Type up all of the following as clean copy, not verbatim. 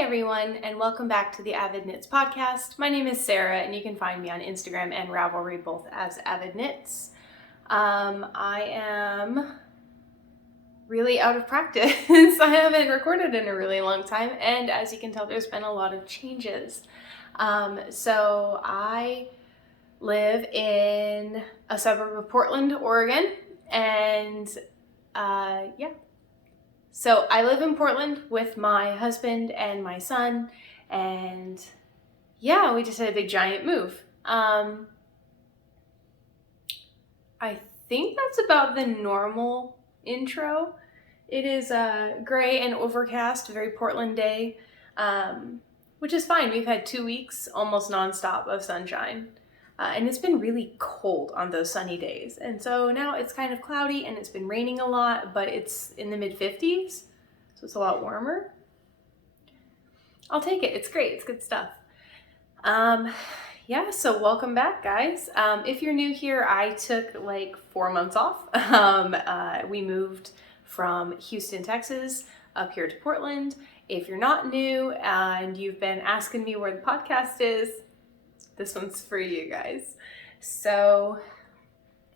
Hi everyone, and welcome back to the Avid Knits podcast. My name is Sarah, and you can find me on Instagram and Ravelry both as Avid Knits. I am really out of practice. I haven't recorded in a really long time, and as you can tell, there's been a lot of changes. So I live in a suburb of Portland, Oregon, and So I live in Portland with my husband and my son, and yeah, we just had a big giant move. I think that's about the normal intro. It is a gray and overcast, very Portland day, which is fine. We've had 2 weeks almost nonstop of sunshine. And it's been really cold on those sunny days. And so now it's kind of cloudy and it's been raining a lot, but it's in the mid 50s. So it's a lot warmer. I'll take it. It's great. It's good stuff. So welcome back, guys. If you're new here, I took like 4 months off. We moved from Houston, Texas up here to Portland. If you're not new and you've been asking me where the podcast is, this one's for you guys. So,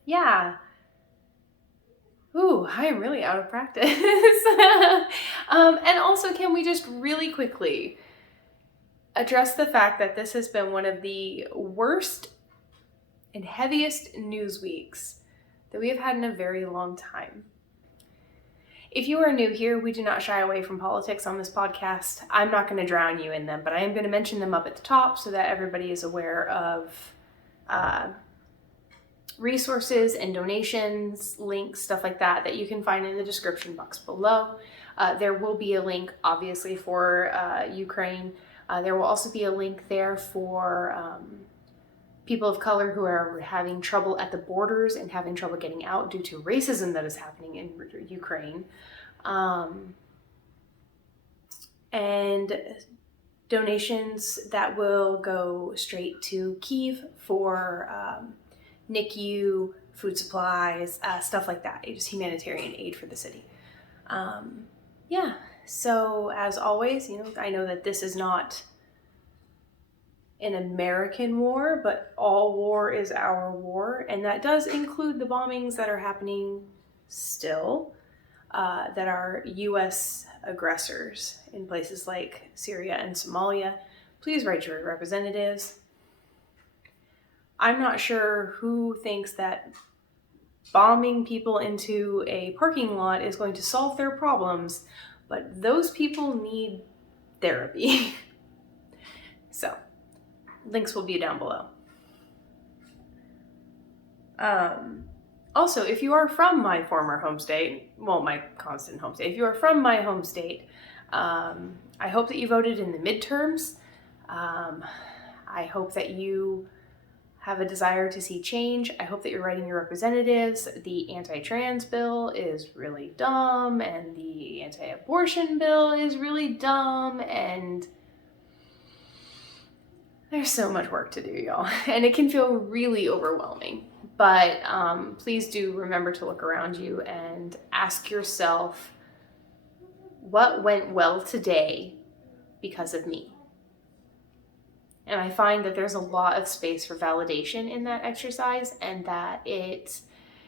yeah. Ooh, I am really out of practice. And also, can we just really quickly address the fact that this has been one of the worst and heaviest news weeks that we have had in a very long time. If you are new here, we do not shy away from politics on this podcast. I'm not going to drown you in them, but I am going to mention them up at the top so that everybody is aware of resources and donations, links, stuff like that, that you can find in the description box below. There will be a link, obviously, for Ukraine. There will also be a link there for people of color who are having trouble at the borders and having trouble getting out due to racism that is happening in Ukraine. And donations that will go straight to Kyiv for NICU, food supplies, stuff like that. Just humanitarian aid for the city. So as always, I know that this is not an American war, but all war is our war, and that does include the bombings that are happening still, that are U.S. aggressors in places like Syria and Somalia. Please write your representatives. I'm not sure who thinks that bombing people into a parking lot is going to solve their problems, but those people need therapy. So, links will be down below. Also, if you are from my former home state, well, my constant home state, if you are from my home state, I hope that you voted in the midterms. I hope that you have a desire to see change. I hope that you're writing your representatives. The anti-trans bill is really dumb, and the anti-abortion bill is really dumb, and there's so much work to do, y'all, and it can feel really overwhelming. But please do remember to look around you and ask yourself, what went well today because of me? And I find that there's a lot of space for validation in that exercise, and that it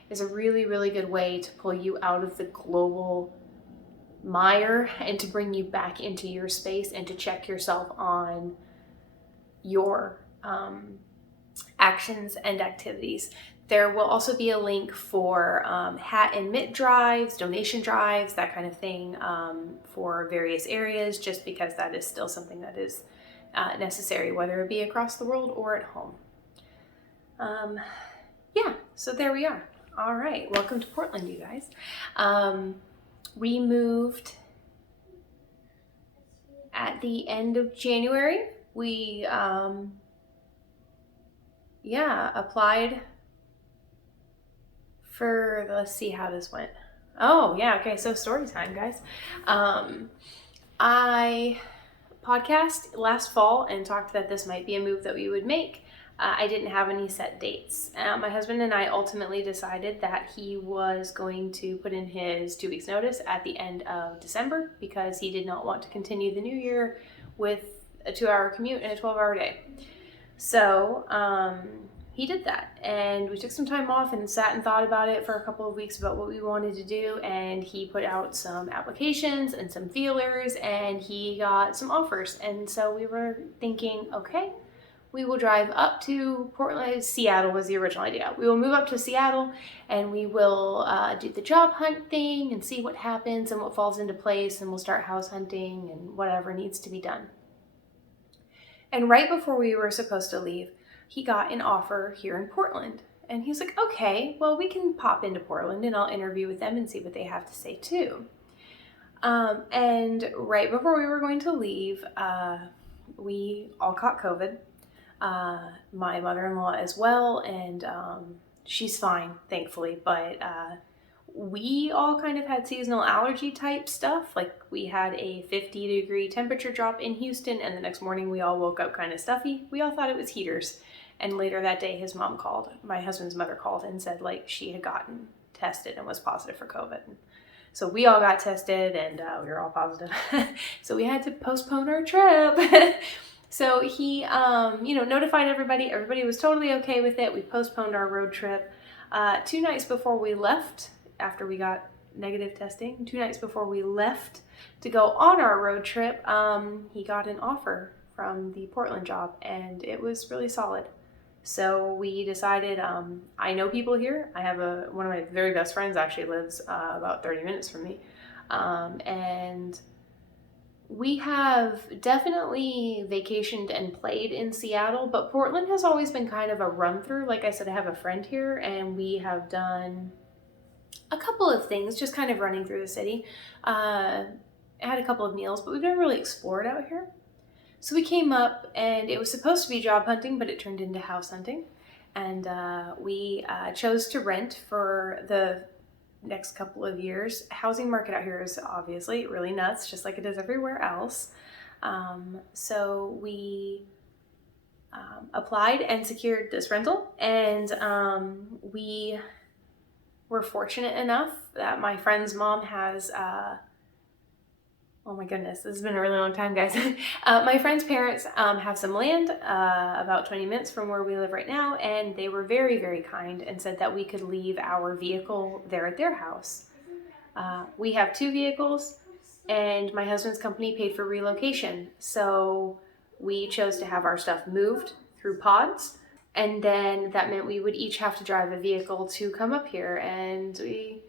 is a really, really good way to pull you out of the global mire and to bring you back into your space and to check yourself on your actions and activities. There will also be a link for hat and mitt drives, donation drives, that kind of thing, for various areas, just because that is still something that is necessary, whether it be across the world or at home. So there we are. All right, welcome to Portland, you guys. We moved at the end of January. We applied for, let's see how this went. Oh yeah, okay, so story time, guys. I podcast last fall and talked that this might be a move that we would make. I didn't have any set dates. My husband and I ultimately decided that he was going to put in his 2 weeks notice at the end of December because he did not want to continue the new year with a 2-hour commute and a 12-hour day. So he did that, and we took some time off and sat and thought about it for a couple of weeks about what we wanted to do, and he put out some applications and some feelers, and he got some offers. And so we were thinking, okay, we will drive up to Portland. Seattle was the original idea. We will move up to Seattle, and we will do the job hunt thing and see what happens and what falls into place, and we'll start house hunting and whatever needs to be done. And right before we were supposed to leave, he got an offer here in Portland. And he's like, okay, well, we can pop into Portland and I'll interview with them and see what they have to say too. And right before we were going to leave, we all caught COVID. My mother-in-law as well, and she's fine, thankfully, but we all kind of had seasonal allergy type stuff. Like, we had a 50-degree temperature drop in Houston, and the next morning we all woke up kind of stuffy. We all thought it was heaters. And later that day, his mom called, my husband's mother called and said, like, she had gotten tested and was positive for COVID. So we all got tested, and we were all positive. So we had to postpone our trip. So he, notified everybody. Everybody was totally okay with it. We postponed our road trip. 2 nights before we left, after we got negative testing, 2 nights before we left to go on our road trip, he got an offer from the Portland job, and it was really solid. So we decided, I know people here. I have one of my very best friends actually lives about 30 minutes from me. And we have definitely vacationed and played in Seattle, but Portland has always been kind of a run through. Like I said, I have a friend here, and we have done a couple of things, just kind of running through the city. I had a couple of meals, but we've never really explored out here. So we came up, and it was supposed to be job hunting, but it turned into house hunting. And we chose to rent for the next couple of years. Housing market out here is obviously really nuts, just like it is everywhere else. So we applied and secured this rental, and we were fortunate enough that my friend's mom has oh my goodness, this has been a really long time, guys. My friend's parents have some land about 20 minutes from where we live right now, and they were very, very kind and said that we could leave our vehicle there at their house. We have 2 vehicles, and my husband's company paid for relocation. So we chose to have our stuff moved through pods, and then that meant we would each have to drive a vehicle to come up here, and we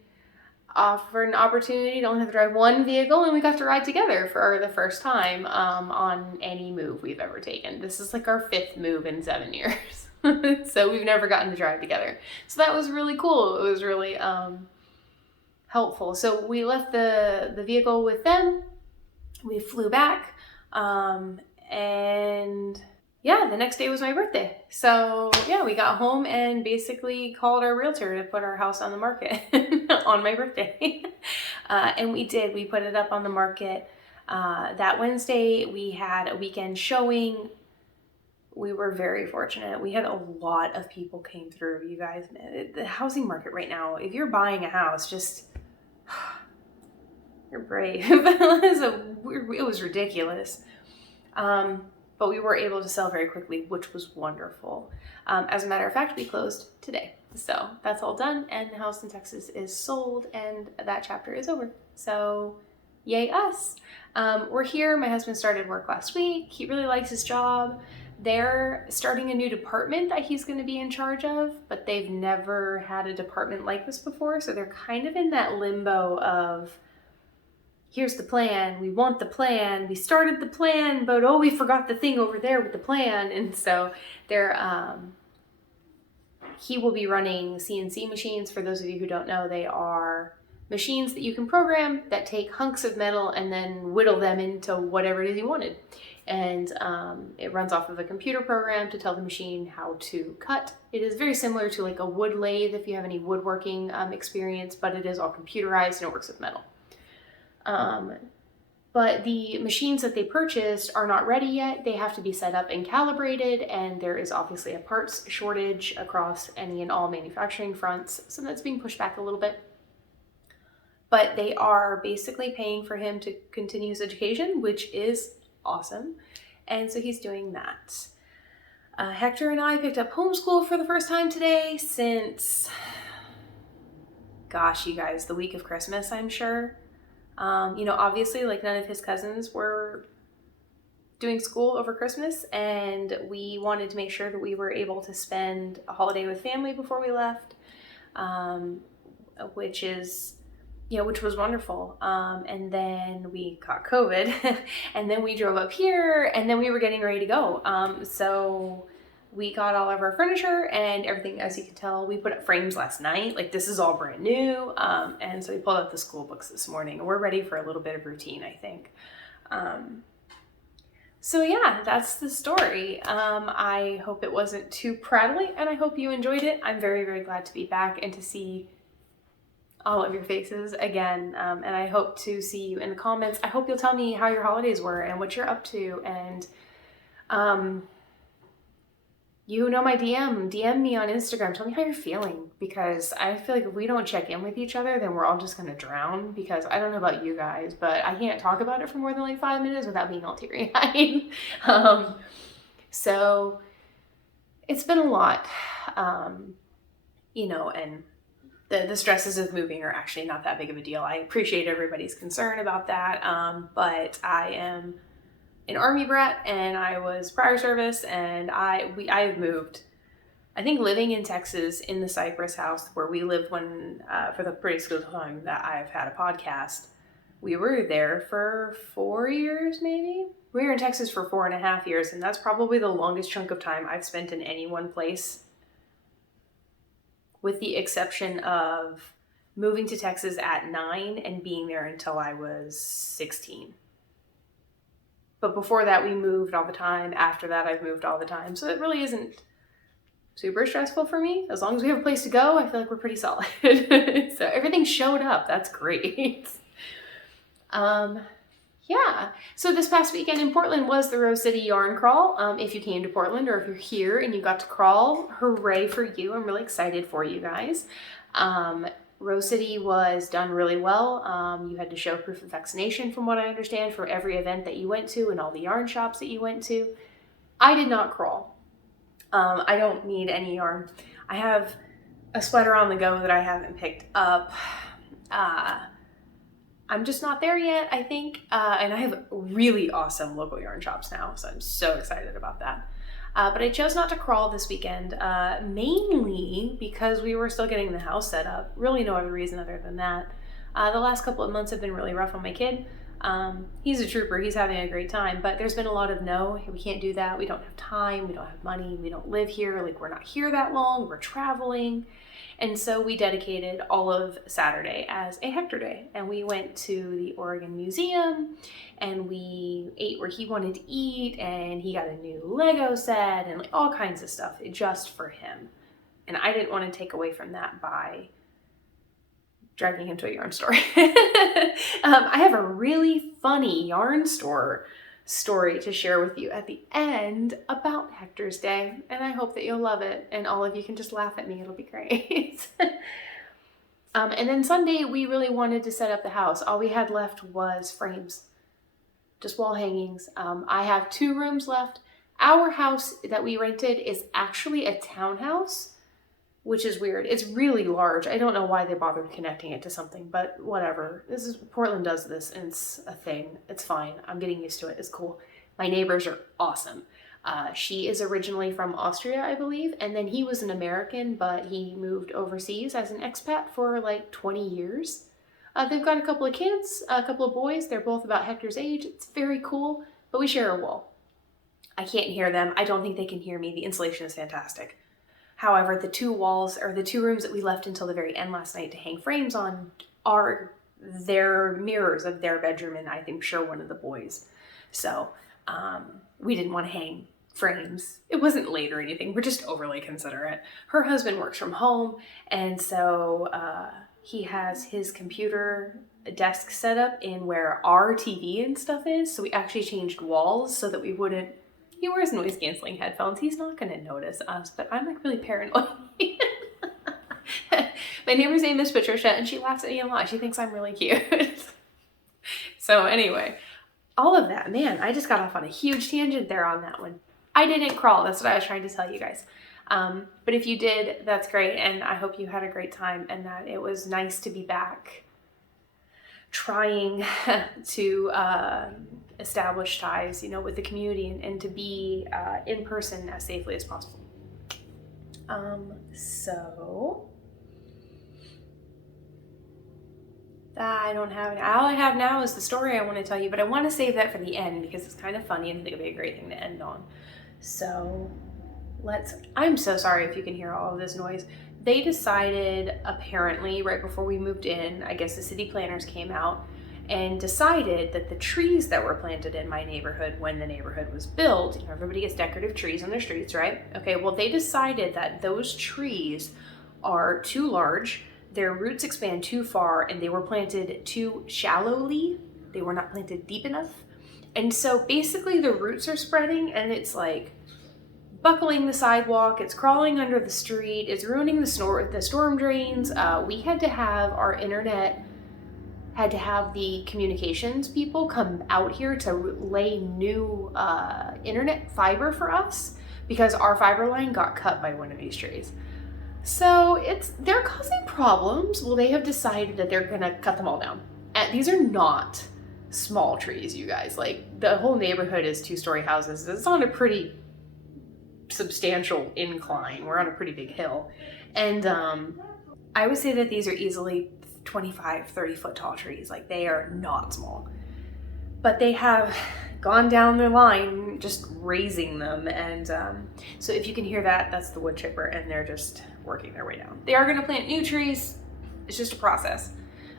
offered an opportunity to only have to drive one vehicle, and we got to ride together for the first time on any move we've ever taken. This is like our 5th move in 7 years. So we've never gotten to drive together. So that was really cool. It was really helpful. So we left the vehicle with them. We flew back, and yeah, the next day was my birthday. So yeah, we got home and basically called our realtor to put our house on the market on my birthday. And we did. We put it up on the market. That Wednesday, we had a weekend showing. We were very fortunate. We had a lot of people came through, you guys. The housing market right now, if you're buying a house, just, you're brave. It was ridiculous. But we were able to sell very quickly, which was wonderful. As a matter of fact, we closed today. So that's all done, and the house in Texas is sold, and that chapter is over. So yay us. We're here. My husband started work last week. He really likes his job. They're starting a new department that he's going to be in charge of, but they've never had a department like this before. So they're kind of in that limbo of, here's the plan, we want the plan, we started the plan, but oh, we forgot the thing over there with the plan. And so he will be running CNC machines. For those of you who don't know, they are machines that you can program that take hunks of metal and then whittle them into whatever it is you wanted. And it runs off of a computer program to tell the machine how to cut. It is very similar to like a wood lathe if you have any woodworking experience, but it is all computerized and it works with metal. But the machines that they purchased are not ready yet. They have to be set up and calibrated, and there is obviously a parts shortage across any and all manufacturing fronts, so that's being pushed back a little bit. But they are basically paying for him to continue his education, which is awesome. And so he's doing that. Hector and I picked up homeschool for the first time today since, gosh, you guys, the week of Christmas, I'm sure. Obviously, like, none of his cousins were doing school over Christmas, and we wanted to make sure that we were able to spend a holiday with family before we left, which was wonderful. And then we caught COVID, and then we drove up here, and then we were getting ready to go. So we got all of our furniture and everything. As you can tell, we put up frames last night. Like, this is all brand new. And so we pulled out the school books this morning, and we're ready for a little bit of routine, I think. So yeah, that's the story. I hope it wasn't too prattly, and I hope you enjoyed it. I'm very, very glad to be back and to see all of your faces again. And I hope to see you in the comments. I hope you'll tell me how your holidays were and what you're up to. And you know my DM me on Instagram. Tell me how you're feeling, because I feel like if we don't check in with each other, then we're all just going to drown, because I don't know about you guys, but I can't talk about it for more than like 5 minutes without being all teary-eyed. So it's been a lot, and the stresses of moving are actually not that big of a deal. I appreciate everybody's concern about that, but I am an Army brat, and I was prior service, and I have moved. I think living in Texas in the Cypress house where we lived when for the pretty good time that I've had a podcast, we were there for 4 years maybe. We were in Texas for 4.5 years, and that's probably the longest chunk of time I've spent in any one place, with the exception of moving to Texas at 9 and being there until I was 16. But before that, we moved all the time. After that, I've moved all the time. So it really isn't super stressful for me. As long as we have a place to go, I feel like we're pretty solid. So everything showed up. That's great. Yeah. So this past weekend in Portland was the Rose City Yarn Crawl. If you came to Portland, or if you're here and you got to crawl, hooray for you. I'm really excited for you guys. Rose City was done really well. You had to show proof of vaccination, from what I understand, for every event that you went to and all the yarn shops that you went to. I did not crawl. I don't need any yarn. I have a sweater on the go that I haven't picked up. I'm just not there yet, I think. And I have really awesome local yarn shops now, so I'm so excited about that. But I chose not to crawl this weekend, mainly because we were still getting the house set up. Really no other reason other than that. The last couple of months have been really rough on my kid. He's a trooper, he's having a great time, but there's been a lot of no, we can't do that, we don't have time, we don't have money, we don't live here, like, we're not here that long, we're traveling. And so we dedicated all of Saturday as a Hector Day, and we went to the Oregon Museum, and we ate where he wanted to eat, and he got a new Lego set, and like all kinds of stuff just for him. And I didn't want to take away from that by dragging him to a yarn store. I have a really funny yarn store story to share with you at the end about Hector's Day, and I hope that you'll love it, and all of you can just laugh at me. It'll be great. And then Sunday, we really wanted to set up the house. All we had left was frames, just wall hangings. I have 2 rooms left. Our house that we rented is actually a townhouse, which is weird. It's really large. I don't know why they bothered connecting it to something, but whatever. Portland does this, and it's a thing. It's fine. I'm getting used to it. It's cool. My neighbors are awesome. She is originally from Austria, I believe, and then he was an American, but he moved overseas as an expat for like 20 years. They've got a couple of kids, a couple of boys. They're both about Hector's age. It's very cool, but we share a wall. I can't hear them. I don't think they can hear me. The insulation is fantastic. However, the 2 walls, or the 2 rooms that we left until the very end last night to hang frames on, are their mirrors of their bedroom, and I'm sure one of the boys. So we didn't want to hang frames. It wasn't late or anything. We're just overly considerate. Her husband works from home, and so he has his computer desk set up in where our TV and stuff is. So we actually changed walls so that we wouldn't. He wears noise canceling headphones. He's not going to notice us, but I'm like really paranoid. My neighbor's name is Patricia, and she laughs at me a lot. She thinks I'm really cute. So anyway, all of that. Man, I just got off on a huge tangent there on that one. I didn't crawl. That's what I was trying to tell you guys. But if you did, that's great. And I hope you had a great time and that it was nice to be back trying to establish ties, you know, with the community and to be in person as safely as possible. So I don't have any. All I have now is the story I want to tell you, but I want to save that for the end because it's kind of funny and I think it'd be a great thing to end on. So I'm so sorry if you can hear all of this noise. They decided, apparently, right before we moved in, I guess the city planners came out and decided that the trees that were planted in my neighborhood when the neighborhood was built, you know, everybody gets decorative trees on their streets, right? Okay, well, they decided that those trees are too large, their roots expand too far, and they were planted too shallowly. They were not planted deep enough. And so basically the roots are spreading and it's like buckling the sidewalk, it's crawling under the street, it's ruining the storm drains. We had to have our internet, had to have the communications people come out here to lay new internet fiber for us because our fiber line got cut by one of these trees. So they're causing problems. Well, they have decided that they're gonna cut them all down. And these are not small trees, you guys. Like, the whole neighborhood is 2-story houses. It's on a pretty substantial incline. We're on a pretty big hill. And I would say that these are easily 25, 30 foot tall trees. Like, they are not small. But they have gone down their line, just raising them. And so if you can hear that, that's the wood chipper, and they're just working their way down. They are going to plant new trees. It's just a process.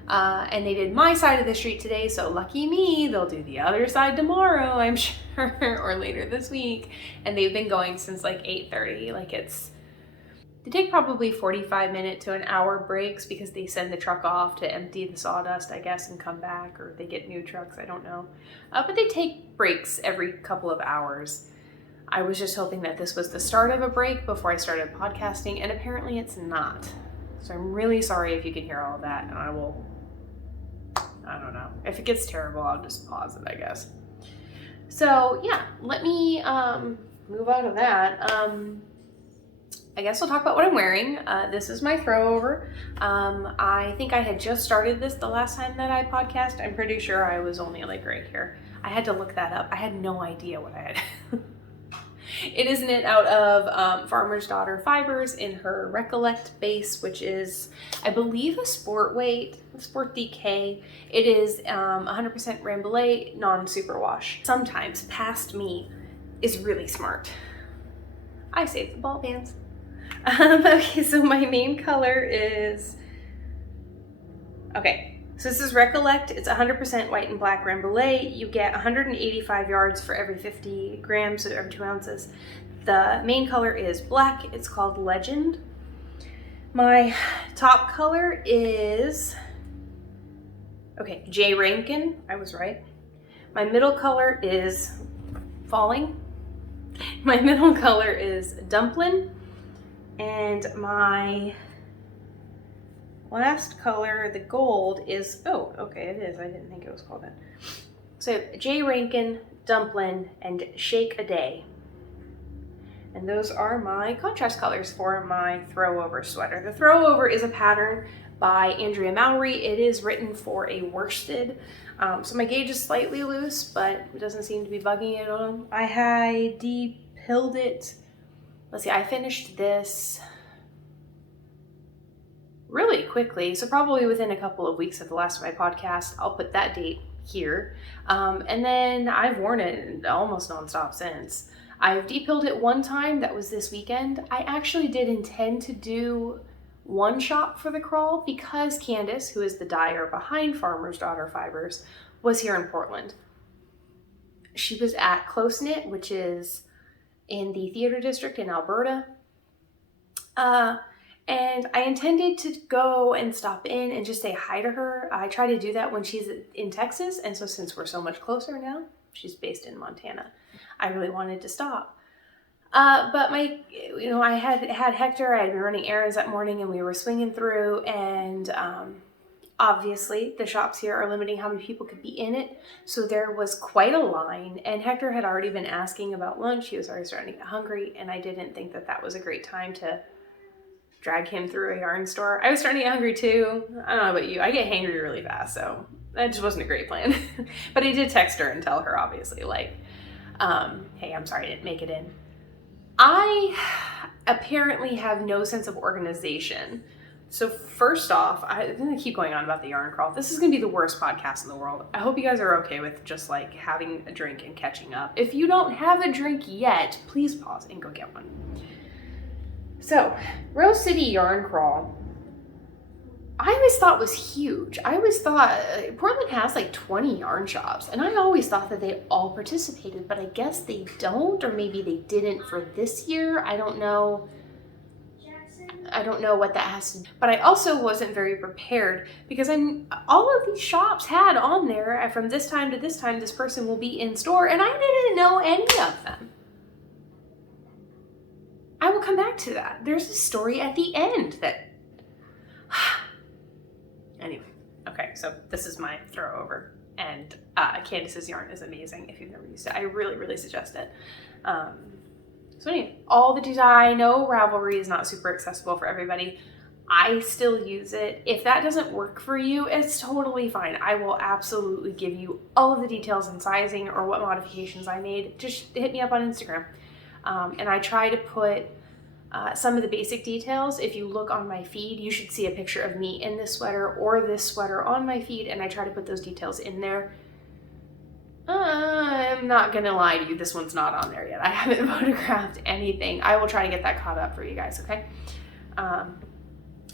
And they did my side of the street today, so lucky me, they'll do the other side tomorrow, I'm sure, or later this week. And they've been going since like 8:30. Like, they take probably 45-minute to an hour breaks because they send the truck off to empty the sawdust, I guess, and come back, or they get new trucks, I don't know. But they take breaks every couple of hours. I was just hoping that this was the start of a break before I started podcasting, and apparently it's not. So I'm really sorry if you can hear all of that, and I don't know. If it gets terrible, I'll just pause it, I guess. So yeah, let me move on to that. I guess we'll talk about what I'm wearing. This is my throwover. I think I had just started this the last time that I podcast. I'm pretty sure I was only like right here. I had to look that up. I had no idea what I had. It is knit out of Farmer's Daughter fibers in her Recollect base, which is, I believe, a sport weight, sport DK. It is 100% Rambouillet, non-superwash. Sometimes past me is really smart. I saved the ball bands. Okay, so my main color is, okay, so this is Recollect. It's 100% white and black Rambouillet. You get 185 yards for every 50 grams, so every 2 ounces. The main color is black. It's called Legend. My top color is, okay, J. Rankin. I was right. My middle color is Falling. My middle color is Dumplin. And my last color, the gold, is, oh, okay, it is. I didn't think it was called that. So J. Rankin, Dumplin, and Shake a Day. And those are my contrast colors for my throwover sweater. The throwover is a pattern by Andrea Mowry. It is written for a worsted. So my gauge is slightly loose, but it doesn't seem to be bugging it at all. I had de-pilled it. Let's see, I finished this really quickly, so probably within a couple of weeks of the last of my podcast. I'll put that date here. And then I've worn it almost nonstop since. I've de-pilled it one time, that was this weekend. I actually did intend to do one shot for the crawl because Candace, who is the dyer behind Farmer's Daughter Fibers, was here in Portland. She was at Close Knit, which is in the theater district in Alberta. And I intended to go and stop in and just say hi to her. I try to do that when she's in Texas. And so since we're so much closer now, she's based in Montana, I really wanted to stop. But I had Hector, I had been running errands that morning and we were swinging through and Obviously, the shops here are limiting how many people could be in it, so there was quite a line, and Hector had already been asking about lunch. He was already starting to get hungry, and I didn't think that that was a great time to drag him through a yarn store. I was starting to get hungry too. I don't know about you. I get hangry really fast, so that just wasn't a great plan. But I did text her and tell her, obviously, like, hey, I'm sorry I didn't make it in. I apparently have no sense of organization. So first off, I'm going to keep going on about the yarn crawl. This is going to be the worst podcast in the world. I hope you guys are okay with just like having a drink and catching up. If you don't have a drink yet, please pause and go get one. So, Rose City Yarn Crawl, I always thought was huge. I always thought Portland has like 20 yarn shops, and I always thought that they all participated, but I guess they don't, or maybe they didn't for this year. I don't know what that has to do. But I also wasn't very prepared because all of these shops had on there from this time to this time, this person will be in store, and I didn't know any of them. I will come back to that. There's a story at the end that... Anyway, okay, so this is my throwover, and Candace's yarn is amazing if you've never used it. I really, really suggest it. So anyway, all the details, I know Ravelry is not super accessible for everybody. I still use it. If that doesn't work for you, it's totally fine. I will absolutely give you all of the details and sizing or what modifications I made. Just hit me up on Instagram. And I try to put some of the basic details. If you look on my feed, you should see a picture of me in this sweater or this sweater on my feed, and I try to put those details in there. I'm not gonna lie to you, this one's not on there yet. I haven't photographed anything. I will try to get that caught up for you guys, okay?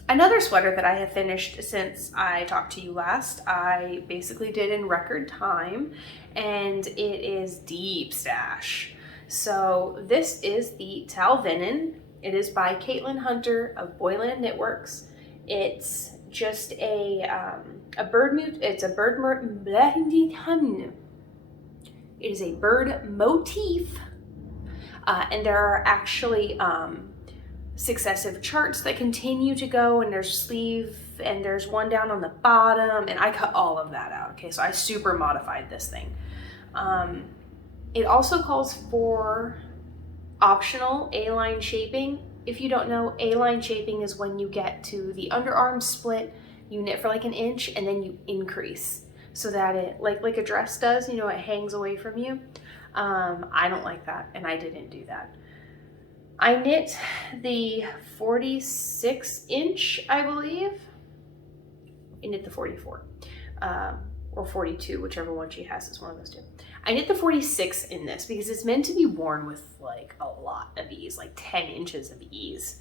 Another sweater that I have finished since I talked to you last, I basically did in record time, and it is Deep Stash. So this is the Talvinen. It is by Caitlin Hunter of Boyland Knitworks. It's just a bird It is a bird motif, and there are actually successive charts that continue to go, and there's sleeve, and there's one down on the bottom, and I cut all of that out. Okay, so I super modified this thing. It also calls for optional A-line shaping. If you don't know, A-line shaping is when you get to the underarm split, you knit for like an inch, and then you increase so that it, like a dress does, you know, it hangs away from you. I don't like that, and I didn't do that. I knit the 46 inch, I believe. I knit the 44, or 42, whichever one she has, is one of those two. I knit the 46 in this because it's meant to be worn with like a lot of ease, like 10 inches of ease.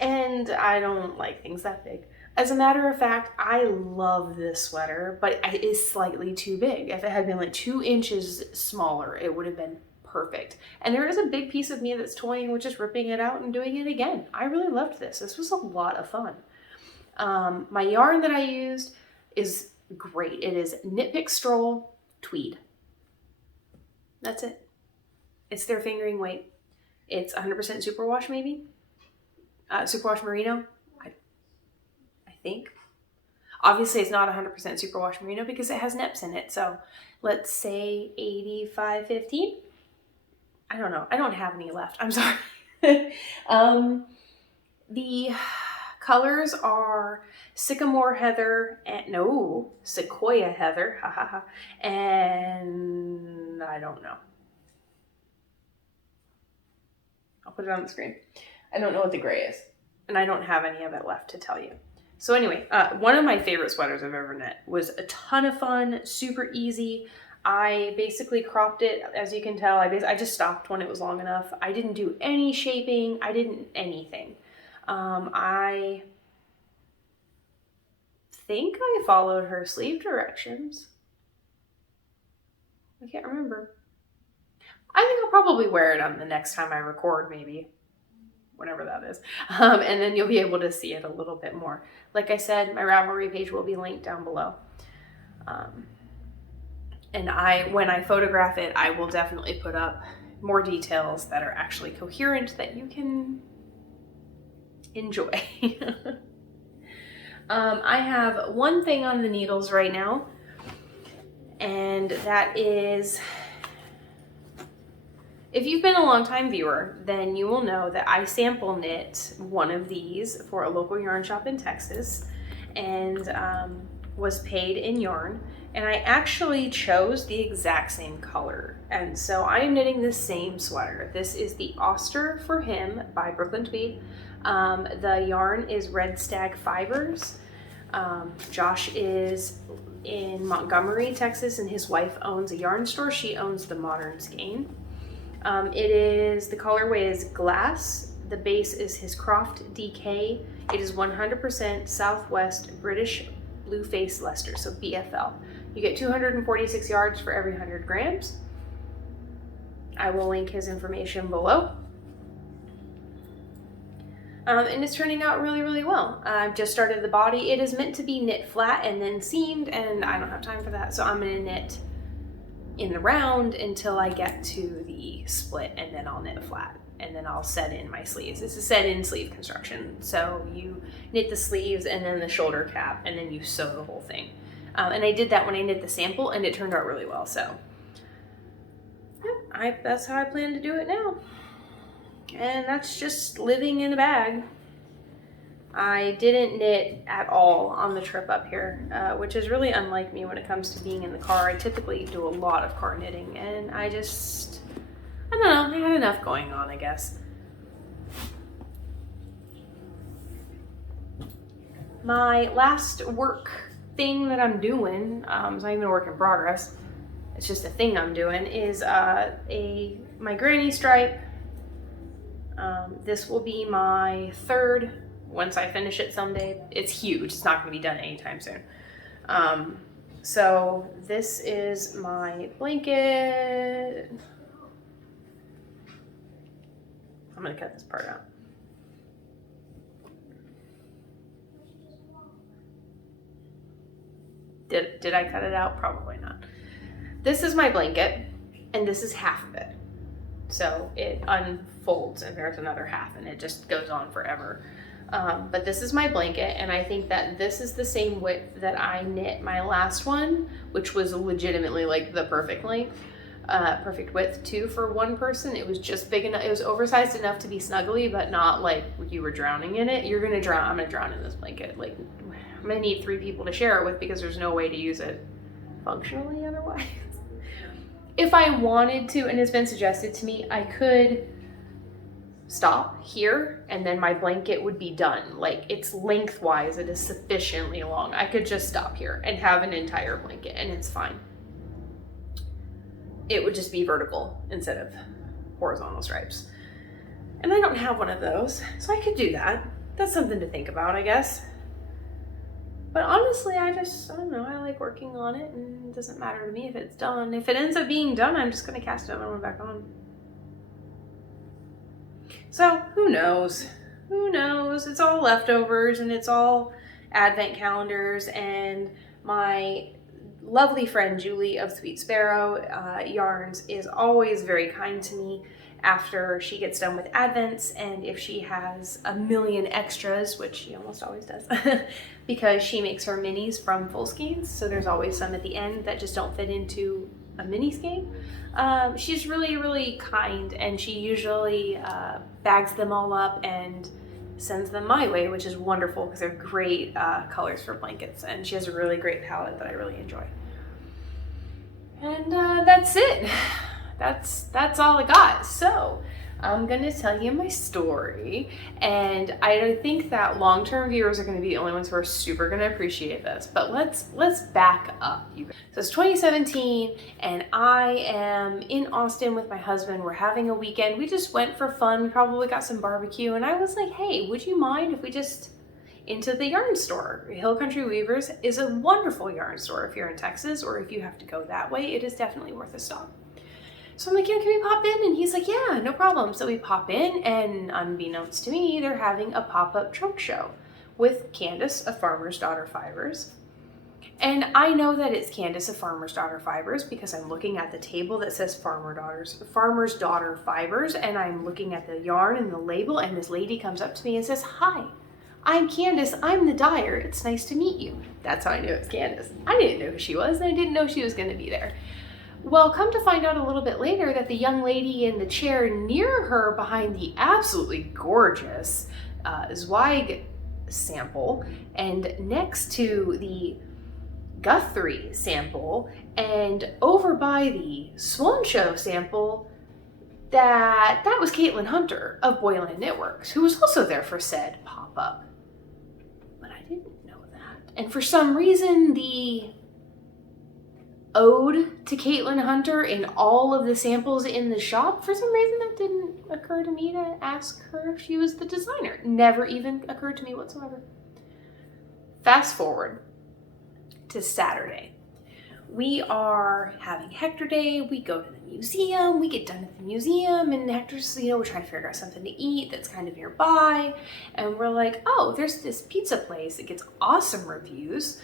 And I don't like things that big. As a matter of fact, I love this sweater, but it is slightly too big. If it had been like 2 inches smaller, it would have been perfect. And there is a big piece of me that's toying with just ripping it out and doing it again. I really loved this. This was a lot of fun. My yarn that I used is great. It is Knit Pick Stroll Tweed. That's it. It's their fingering weight. It's 100% superwash, maybe. Superwash merino, I think. Obviously, it's not 100% superwash merino because it has neps in it. So let's say 85-15. I don't know. I don't have any left. I'm sorry. The colors are Sycamore Heather and Sequoia Heather, and I don't know. I'll put it on the screen. I don't know what the gray is, and I don't have any of it left to tell you. So anyway, one of my favorite sweaters I've ever knit. Was a ton of fun, super easy. I basically cropped it, as you can tell. I just stopped when it was long enough. I didn't do any shaping. I didn't anything. I think I followed her sleeve directions. I can't remember. I think I'll probably wear it on the next time I record, maybe. Whenever that is. And then you'll be able to see it a little bit more. Like I said, my Ravelry page will be linked down below. And when I photograph it, I will definitely put up more details that are actually coherent that you can enjoy. I have one thing on the needles right now, and that is, if you've been a long-time viewer, then you will know that I sample knit one of these for a local yarn shop in Texas, and was paid in yarn, and I actually chose the exact same color. And so I'm knitting the same sweater. This is the Auster for Him by Brooklyn Tweed. The yarn is Red Stag Fibers. Josh is in Montgomery, Texas, and his wife owns a yarn store. She owns the Modern Skein. The colorway is Glas. The base is his Croft DK. It is 100% Southwest British Blue Face Leicester, so BFL. You get 246 yards for every 100 grams. I will link his information below. And it's turning out really, really well. I've just started the body. It is meant to be knit flat and then seamed, and I don't have time for that, so I'm gonna knit in the round until I get to the split, and then I'll knit flat, and then I'll set in my sleeves. This is set in sleeve construction. So you knit the sleeves and then the shoulder cap, and then you sew the whole thing. And I did that when I knit the sample, and it turned out really well. So yeah, that's how I plan to do it now. And that's just living in a bag. I didn't knit at all on the trip up here, which is really unlike me when it comes to being in the car. I typically do a lot of car knitting, and I don't know, I had enough going on, I guess. My last work thing that I'm doing, it's not even a work in progress, it's just a thing I'm doing, is my granny stripe. This will be my third once I finish it someday. It's huge. It's not going to be done anytime soon. So this is my blanket. I'm going to cut this part out. Did I cut it out? Probably not. This is my blanket, and this is half of it. So it unfolds and there's another half, and it just goes on forever. But this is my blanket, and I think that this is the same width that I knit my last one, which was legitimately like the perfect length, perfect width too for one person. It was just big enough, it was oversized enough to be snuggly, but not like you were drowning in it. You're gonna drown, I'm gonna drown in this blanket. Like, I'm gonna need 3 people to share it with because there's no way to use it functionally otherwise. If I wanted to, and it's been suggested to me, I could stop here and then my blanket would be done. Like, it's lengthwise, it is sufficiently long. I could just stop here and have an entire blanket and it's fine. It would just be vertical instead of horizontal stripes. And I don't have one of those, so I could do that. That's something to think about, I guess. But honestly, I don't know, I like working on it, and it doesn't matter to me if it's done. If it ends up being done, I'm just gonna cast another one back on. So who knows? Who knows? It's all leftovers, and it's all advent calendars, and my lovely friend Julie of Sweet Sparrow Yarns is always very kind to me after she gets done with advents, and if she has a million extras, which she almost always does, because she makes her minis from full skeins, so there's always some at the end that just don't fit into a mini skein. She's really, really kind, and she usually bags them all up and sends them my way, which is wonderful because they're great colors for blankets, and she has a really great palette that I really enjoy. And that's it. That's all I got. So I'm gonna tell you my story, and I think that long-term viewers are gonna be the only ones who are super gonna appreciate this, but let's back up. So it's 2017 and I am in Austin with my husband. We're having a weekend. We just went for fun. We probably got some barbecue, and I was like, hey, would you mind if we just into the yarn store? Hill Country Weavers is a wonderful yarn store if you're in Texas, or if you have to go that way, it is definitely worth a stop. So I'm like, yeah, can we pop in? And he's like, yeah, no problem. So we pop in, and unbeknownst to me, they're having a pop-up trunk show with Candace of Farmer's Daughter Fibers. And I know that it's Candace of Farmer's Daughter Fibers because I'm looking at the table that says Farmer's Daughter Fibers, and I'm looking at the yarn and the label, and this lady comes up to me and says, hi, I'm Candace, I'm the dyer. It's nice to meet you. That's how I knew it was Candace. I didn't know who she was, and I didn't know she was gonna be there. Well, come to find out a little bit later that the young lady in the chair near her behind the absolutely gorgeous Zweig sample, and next to the Guthrie sample, and over by the Swan Show sample, that was Caitlin Hunter of Boylan Knitworks, who was also there for said pop-up. But I didn't know that. And for some reason, the ode to Caitlin Hunter in all of the samples in the shop, for some reason that didn't occur to me to ask her if she was the designer. Never even occurred to me whatsoever. Fast forward to Saturday. We are having Hector Day. We go to the museum. We get done at the museum, and Hector's, we're trying to figure out something to eat that's kind of nearby. And we're like, oh, there's this pizza place that gets awesome reviews.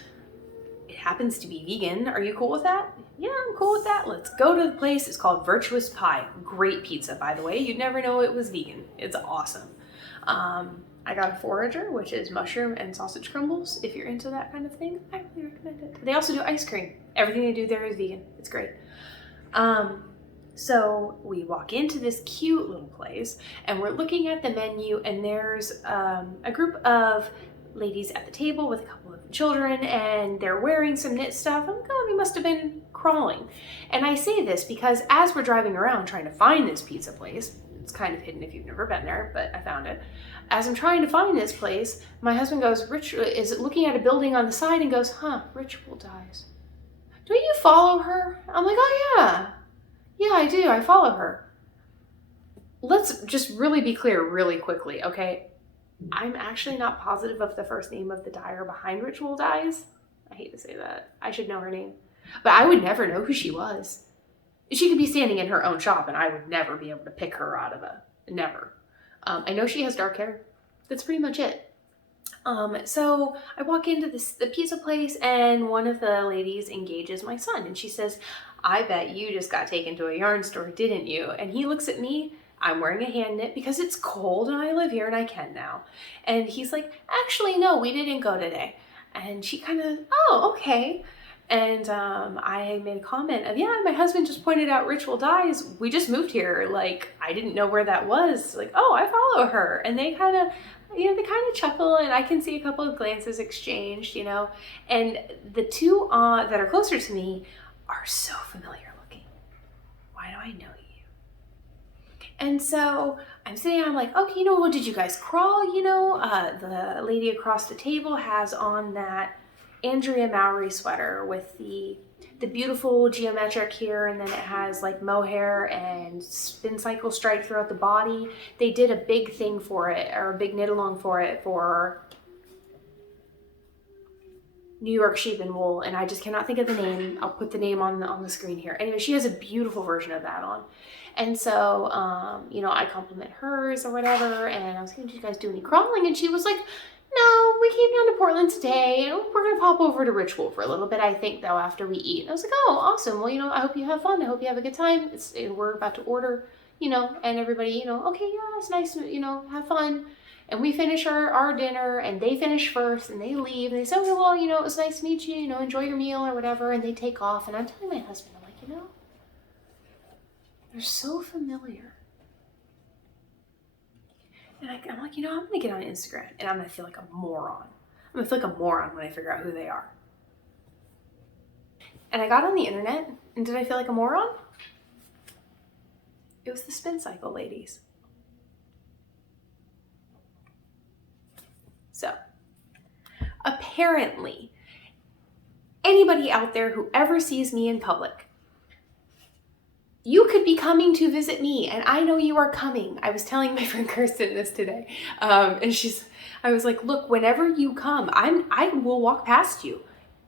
It happens to be vegan. Are you cool with that? Yeah, I'm cool with that. Let's go to the place. It's called Virtuous Pie. Great pizza, by the way. You'd never know it was vegan. It's awesome. I got a forager, which is mushroom and sausage crumbles. If you're into that kind of thing, I really recommend it. They also do ice cream. Everything they do there is vegan. It's great. So we walk into this cute little place, and we're looking at the menu, and there's a group of ladies at the table with a couple of children, and they're wearing some knit stuff. I'm like, oh, they must have been crawling. And I say this because as we're driving around trying to find this pizza place, it's kind of hidden if you've never been there, but I found it. As I'm trying to find this place, my husband goes, is looking at a building on the side and goes, Ritual Dyes. Don't you follow her? I'm like, oh yeah. Yeah, I do. I follow her. Let's just really be clear really quickly, okay? I'm actually not positive of the first name of the dyer behind Ritual Dyes. I hate to say that. I should know her name. But I would never know who she was. She could be standing in her own shop, and I would never be able to pick her out of never. I know she has dark hair. That's pretty much it. So I walk into the pizza place, and one of the ladies engages my son, and she says, I bet you just got taken to a yarn store, didn't you? And he looks at me. I'm wearing a hand knit because it's cold and I live here and I can now. And he's like, actually, no, we didn't go today. And she kind of, oh, okay. And I made a comment of, yeah, my husband just pointed out Ritual Dyes. We just moved here. Like, I didn't know where that was. Like, oh, I follow her. And they kind of, they kind of chuckle, and I can see a couple of glances exchanged, And the two that are closer to me are so familiar looking. Why do I know you? And so I'm sitting there, I'm like, okay, what did you guys crawl? The lady across the table has on that Andrea Mowry sweater with the beautiful geometric here, and then it has like mohair and spin cycle stripe throughout the body. They did a big thing for it, or a big knit along for it, for New York Sheep and Wool, and I just cannot think of the name. I'll put the name on the screen here. Anyway, she has a beautiful version of that on. And so, I compliment hers or whatever, and I was like, did you guys do any crawling? And she was like, no, we came down to Portland today, and we're going to pop over to Ritual for a little bit, I think, though, after we eat. And I was like, oh, awesome. Well, I hope you have fun. I hope you have a good time. We're about to order, and everybody, okay, yeah, it's nice, have fun. And we finish our dinner, and they finish first, and they leave, and they say, okay, well, it was nice to meet you, enjoy your meal or whatever, and they take off. And I'm telling my husband, I'm like, they're so familiar. And I'm like, I'm going to get on Instagram, and I'm going to feel like a moron. I'm going to feel like a moron when I figure out who they are. And I got on the internet, and did I feel like a moron? It was the Spin Cycle ladies. So, apparently, anybody out there who ever sees me in public, you could be coming to visit me, and I know you are coming. I was telling my friend Kirsten this today, and I was like, look, whenever you come, I will walk past you.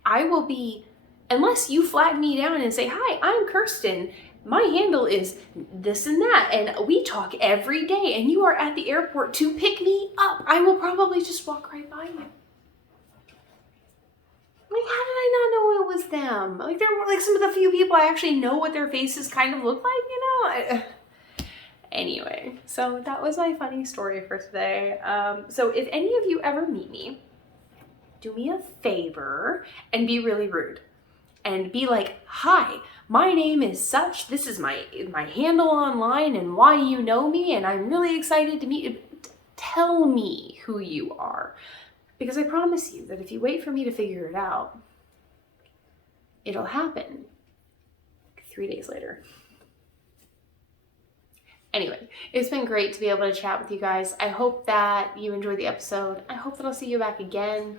I will be, unless you flag me down and say, hi, I'm Kirsten. My handle is this and that, and we talk every day, and you are at the airport to pick me up. I will probably just walk right by you. Like, how did I not know it was them? Like, there were like some of the few people I actually know what their faces kind of look like, Anyway, so that was my funny story for today. So if any of you ever meet me, do me a favor and be really rude. And be like, hi, my name is such, this is my handle online and why you know me, and I'm really excited to meet you. Tell me who you are. Because I promise you that if you wait for me to figure it out, it'll happen 3 days later. Anyway, it's been great to be able to chat with you guys. I hope that you enjoyed the episode. I hope that I'll see you back again.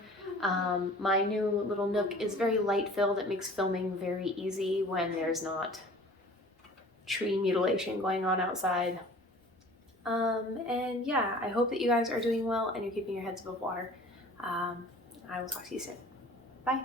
My new little nook is very light filled. It makes filming very easy when there's not tree mutilation going on outside. And yeah, I hope that you guys are doing well and you're keeping your heads above water. I will talk to you soon. Bye.